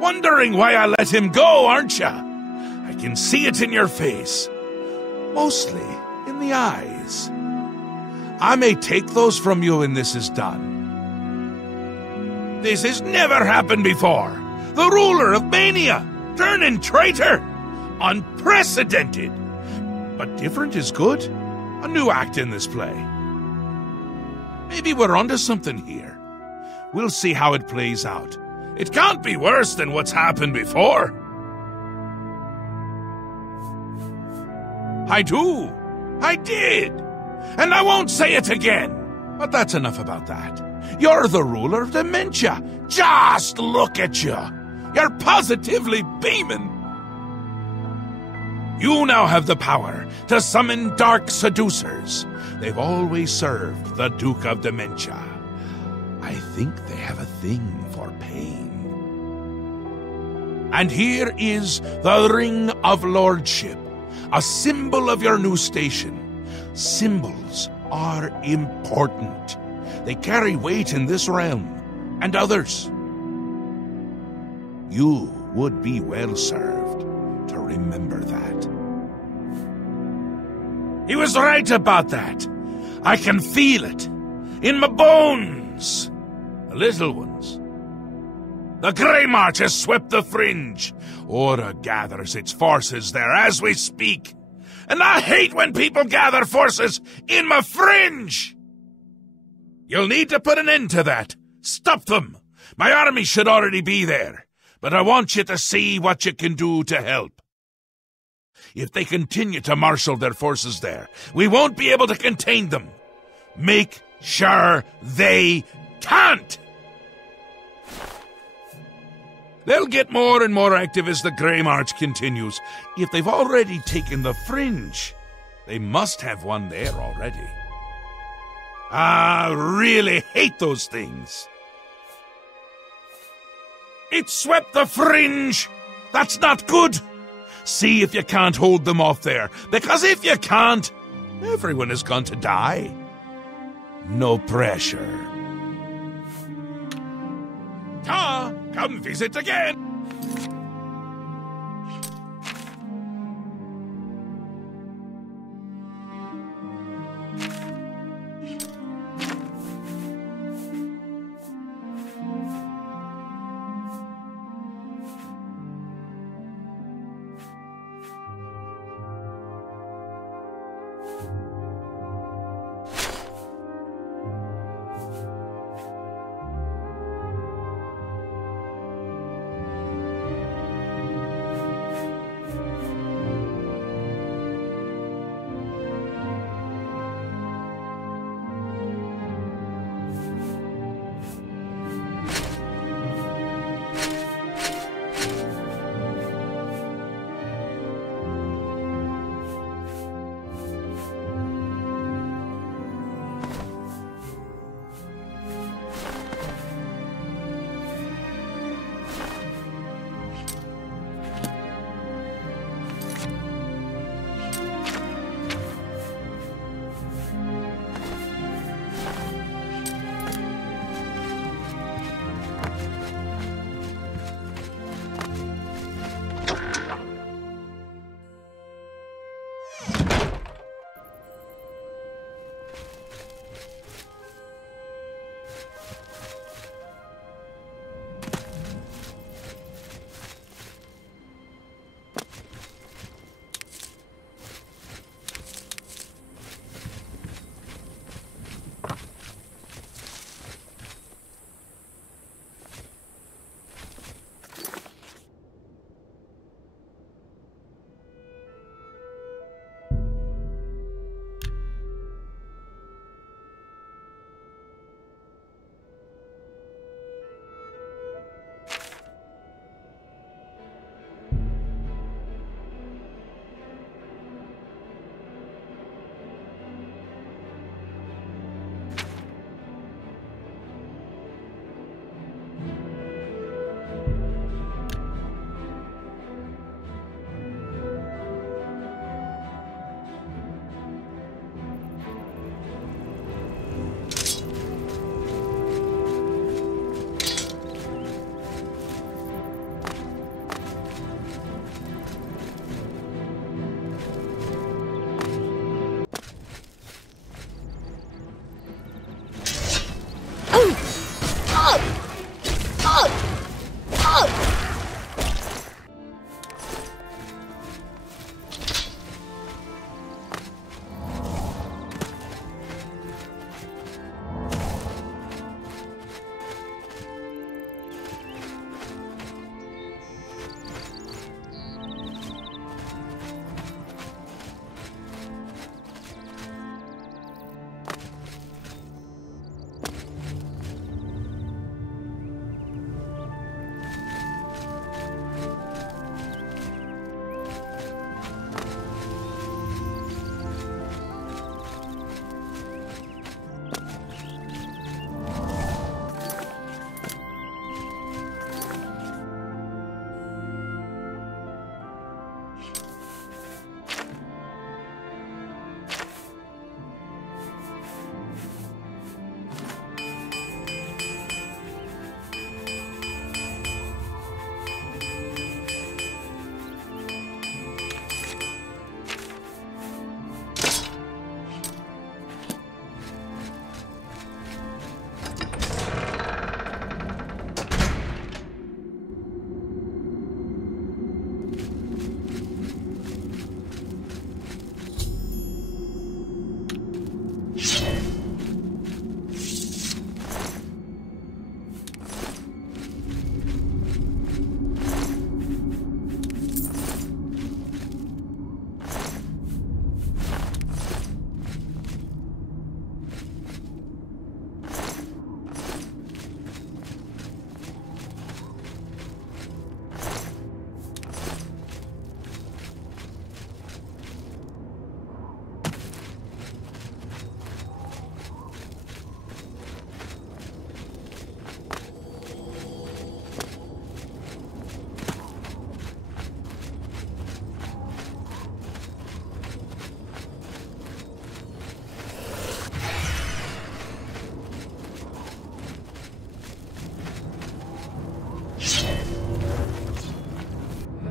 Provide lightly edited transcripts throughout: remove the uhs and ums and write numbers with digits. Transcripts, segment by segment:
Wondering why I let him go, aren't ya? I can see it in your face. Mostly in the eyes. I may take those from you when this is done. This has never happened before. The ruler of Mania, turning traitor. Unprecedented. But different is good. A new act in this play. Maybe we're onto something here. We'll see how it plays out. It can't be worse than what's happened before. I do. I did. And I won't say it again. But that's enough about that. You're the ruler of dementia. Just look at you. You're positively beaming. You now have the power to summon dark seducers. They've always served the Duke of Dementia. I think they have a thing for pain. And here is the Ring of Lordship, a symbol of your new station. Symbols are important. They carry weight in this realm and others. You would be well served to remember that. He was right about that. I can feel it in my bones. The little ones. The Grey March has swept the fringe. Aura gathers its forces there as we speak. And I hate when people gather forces in my fringe. You'll need to put an end to that. Stop them. My army should already be there. But I want you to see what you can do to help. If they continue to marshal their forces there, we won't be able to contain them. Make sure they can't. They'll get more and more active as the Grey March continues. If they've already taken the fringe, they must have one there already. I really hate those things. It swept the fringe! That's not good! See if you can't hold them off there, because if you can't, everyone is going to die. No pressure. Come visit again!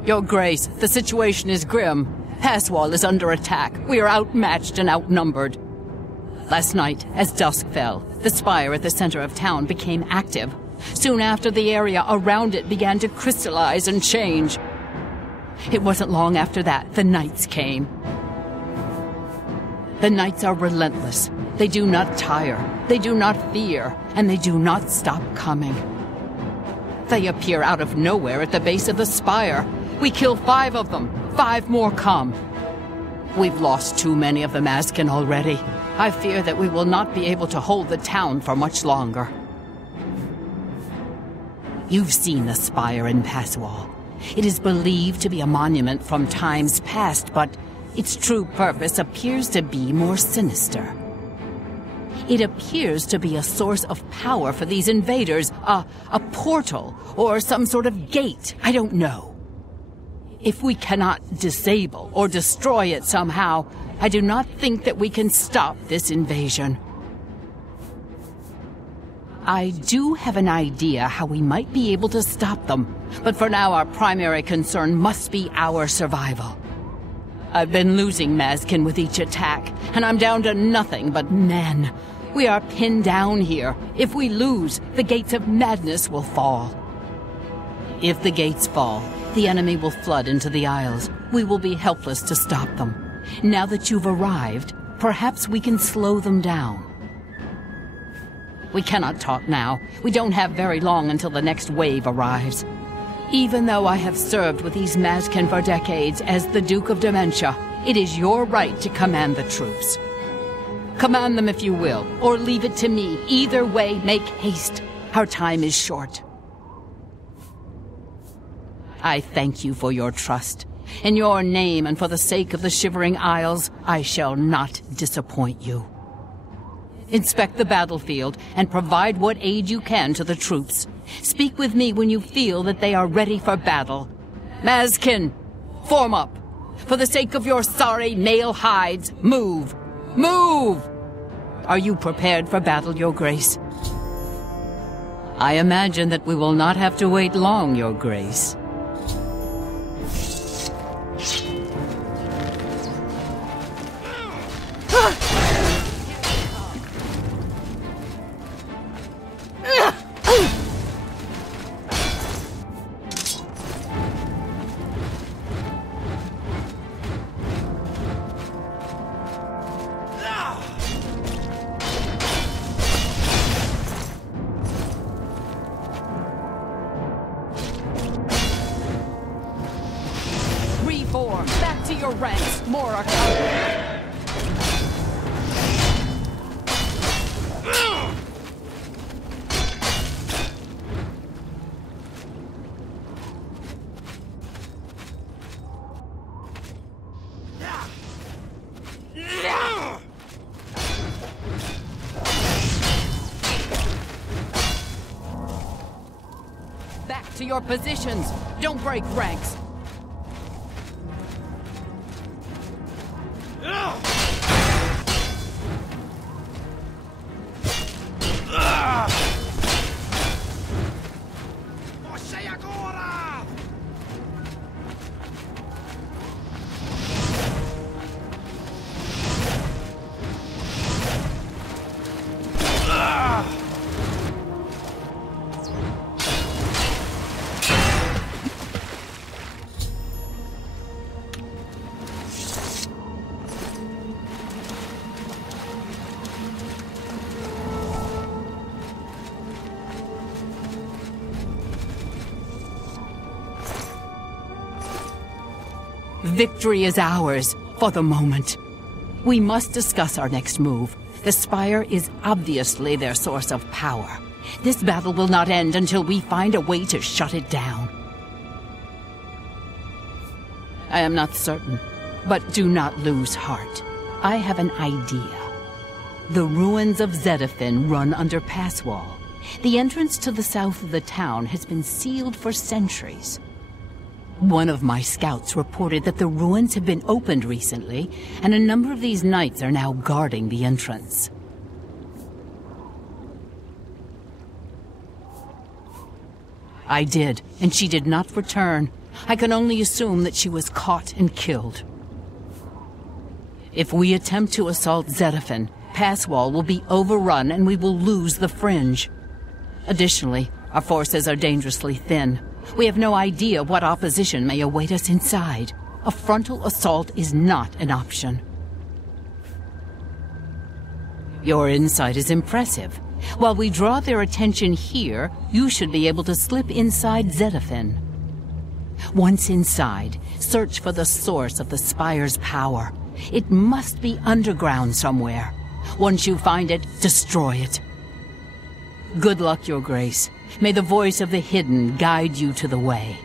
Your Grace, the situation is grim. Passwall is under attack. We are outmatched and outnumbered. Last night, as dusk fell, the spire at the center of town became active. Soon after, the area around it began to crystallize and change. It wasn't long after that the Knights came. The Knights are relentless. They do not tire, they do not fear, and they do not stop coming. They appear out of nowhere at the base of the spire. We kill 5 of them. 5 more come. We've lost too many of the Mazkin already. I fear that we will not be able to hold the town for much longer. You've seen the spire in Passwall. It is believed to be a monument from times past, but its true purpose appears to be more sinister. It appears to be a source of power for these invaders, a portal, or some sort of gate, I don't know. If we cannot disable or destroy it somehow, I do not think that we can stop this invasion. I do have an idea how we might be able to stop them, but for now our primary concern must be our survival. I've been losing Mazkin with each attack, and I'm down to nothing but men. We are pinned down here. If we lose, the gates of madness will fall. If the gates fall, the enemy will flood into the Isles. We will be helpless to stop them. Now that you've arrived, perhaps we can slow them down. We cannot talk now. We don't have very long until the next wave arrives. Even though I have served with these Mazkin for decades as the Duke of Dementia, it is your right to command the troops. Command them if you will, or leave it to me. Either way, make haste. Our time is short. I thank you for your trust. In your name and for the sake of the Shivering Isles, I shall not disappoint you. Inspect the battlefield and provide what aid you can to the troops. Speak with me when you feel that they are ready for battle. Mazkin, form up. For the sake of your sorry male hides, move. Move! Are you prepared for battle, Your Grace? I imagine that we will not have to wait long, Your Grace. Reform! Back to your ranks! More are coming! Back to your positions! Don't break ranks! Victory is ours, for the moment. We must discuss our next move. The Spire is obviously their source of power. This battle will not end until we find a way to shut it down. I am not certain, but do not lose heart. I have an idea. The ruins of Zedafin run under Passwall. The entrance to the south of the town has been sealed for centuries. One of my scouts reported that the ruins have been opened recently, and a number of these knights are now guarding the entrance. I did, and she did not return. I can only assume that she was caught and killed. If we attempt to assault Zetaphin, Passwall will be overrun and we will lose the Fringe. Additionally, our forces are dangerously thin. We have no idea what opposition may await us inside. A frontal assault is not an option. Your insight is impressive. While we draw their attention here, you should be able to slip inside Zetaphin. Once inside, search for the source of the Spire's power. It must be underground somewhere. Once you find it, destroy it. Good luck, Your Grace. May the voice of the hidden guide you to the way.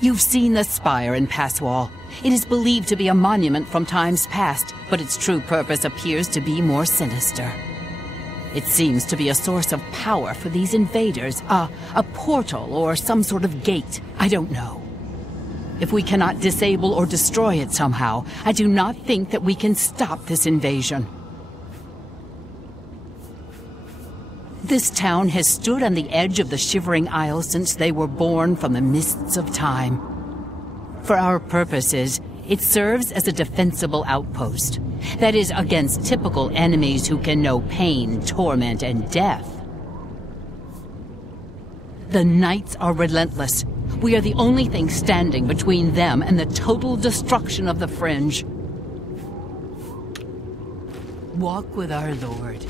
You've seen the spire in Passwall. It is believed to be a monument from times past, but its true purpose appears to be more sinister. It seems to be a source of power for these invaders, a portal or some sort of gate. I don't know. If we cannot disable or destroy it somehow, I do not think that we can stop this invasion. This town has stood on the edge of the Shivering Isle since they were born from the mists of time. For our purposes, it serves as a defensible outpost. That is, against typical enemies who can know pain, torment, and death. The Knights are relentless. We are the only thing standing between them and the total destruction of the Fringe. Walk with our Lord.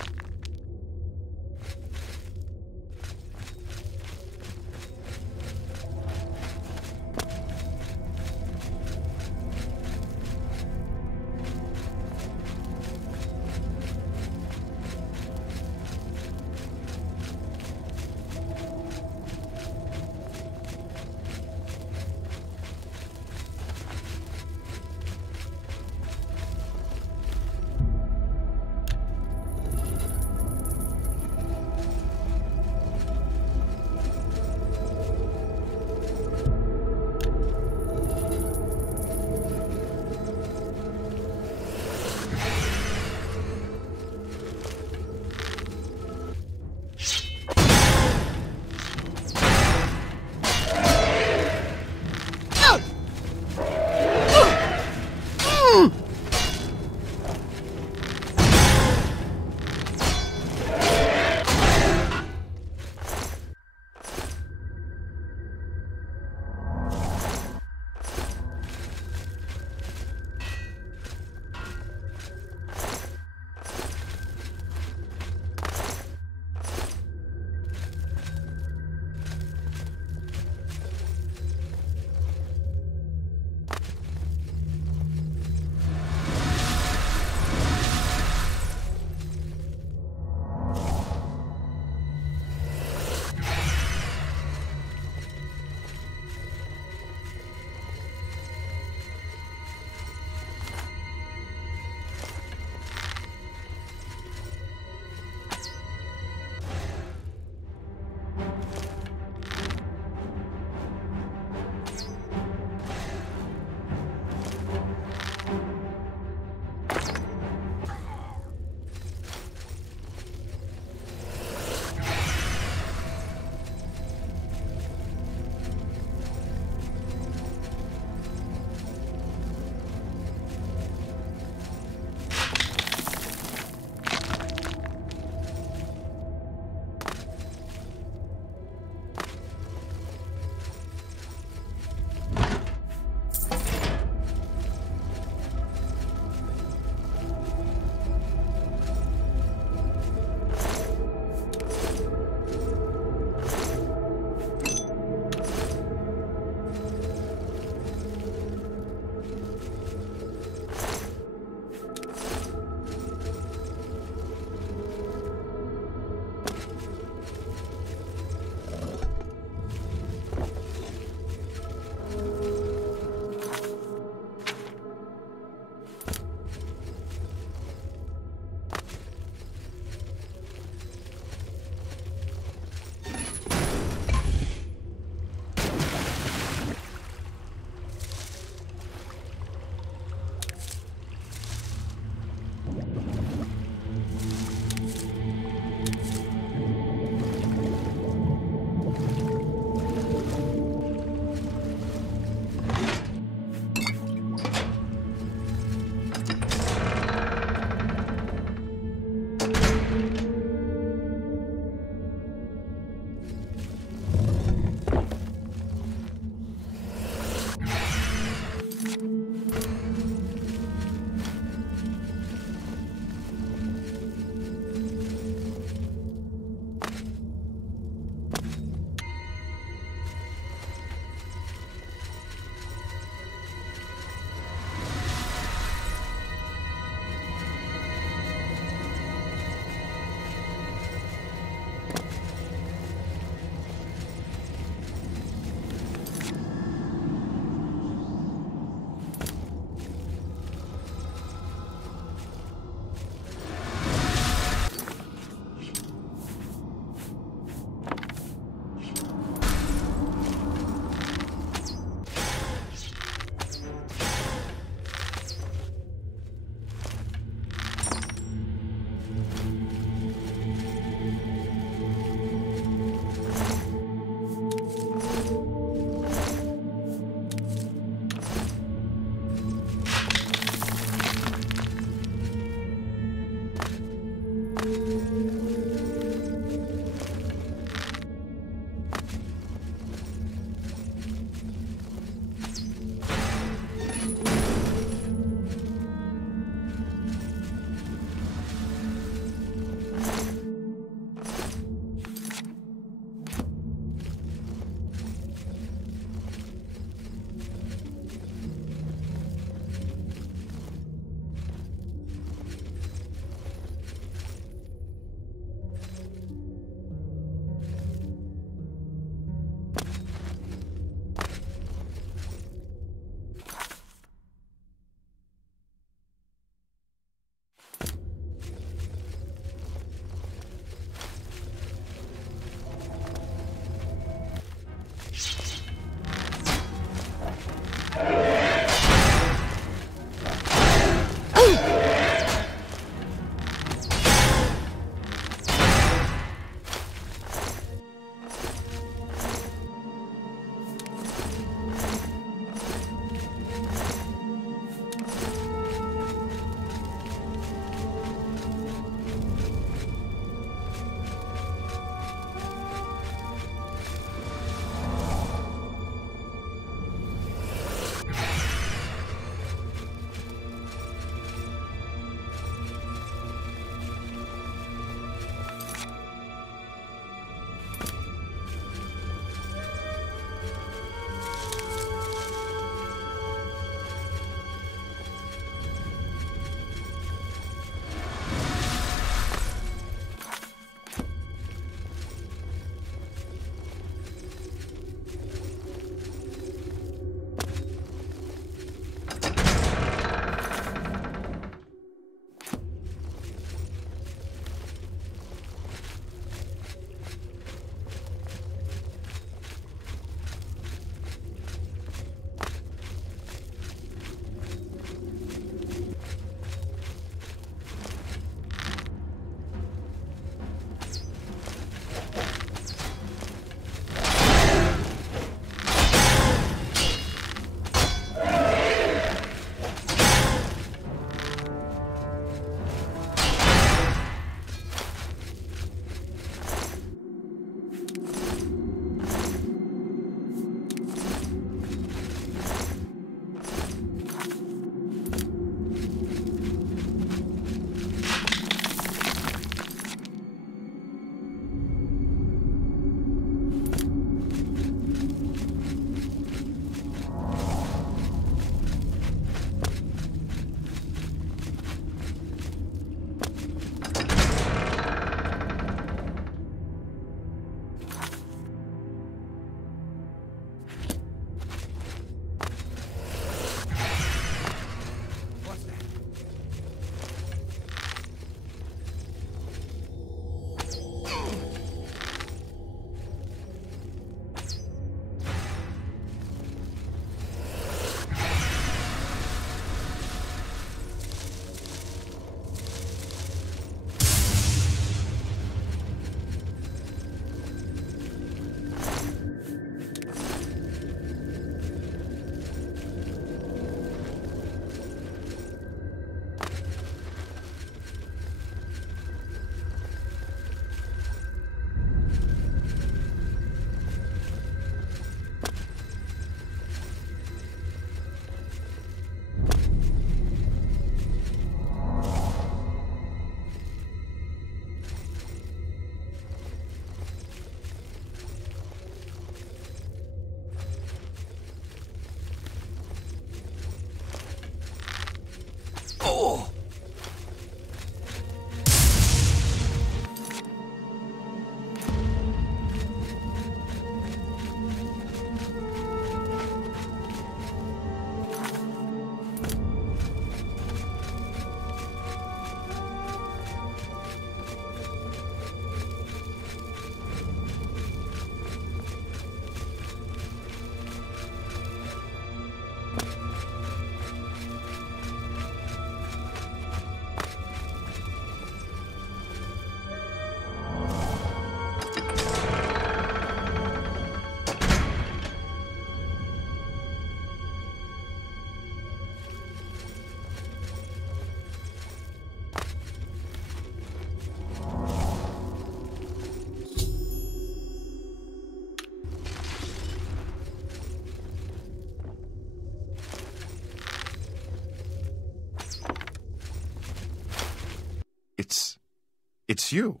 It's you.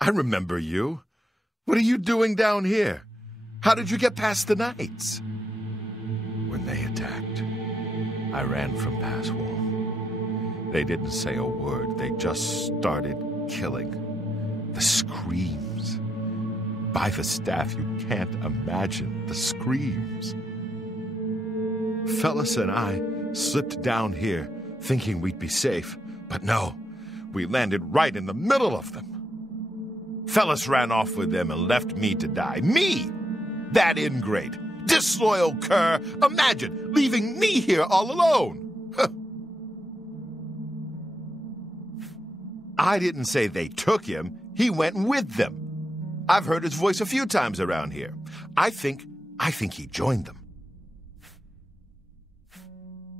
I remember you. What are you doing down here? How did you get past the knights? When they attacked, I ran from Passwall. They didn't say a word. They just started killing. The screams. By the staff, you can't imagine the screams. Fellas and I slipped down here thinking we'd be safe, but no, we landed right in the middle of them. Fellas ran off with them and left me to die. Me! That ingrate, disloyal cur. Imagine leaving me here all alone. I didn't say they took him. He went with them. I've heard his voice a few times around here. I think he joined them.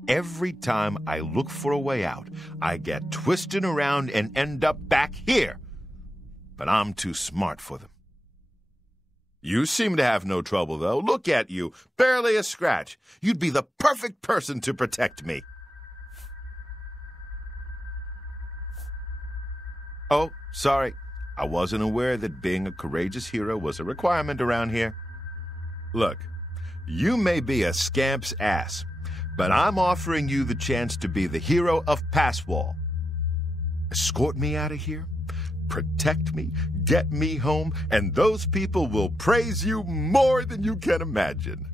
Every time I look for a way out, I get twisted around and end up back here. But I'm too smart for them. You seem to have no trouble, though. Look at you. Barely a scratch. You'd be the perfect person to protect me. Oh, sorry. I wasn't aware that being a courageous hero was a requirement around here. Look, you may be a scamp's ass, but I'm offering you the chance to be the hero of Passwall. Escort me out of here, protect me, get me home, and those people will praise you more than you can imagine.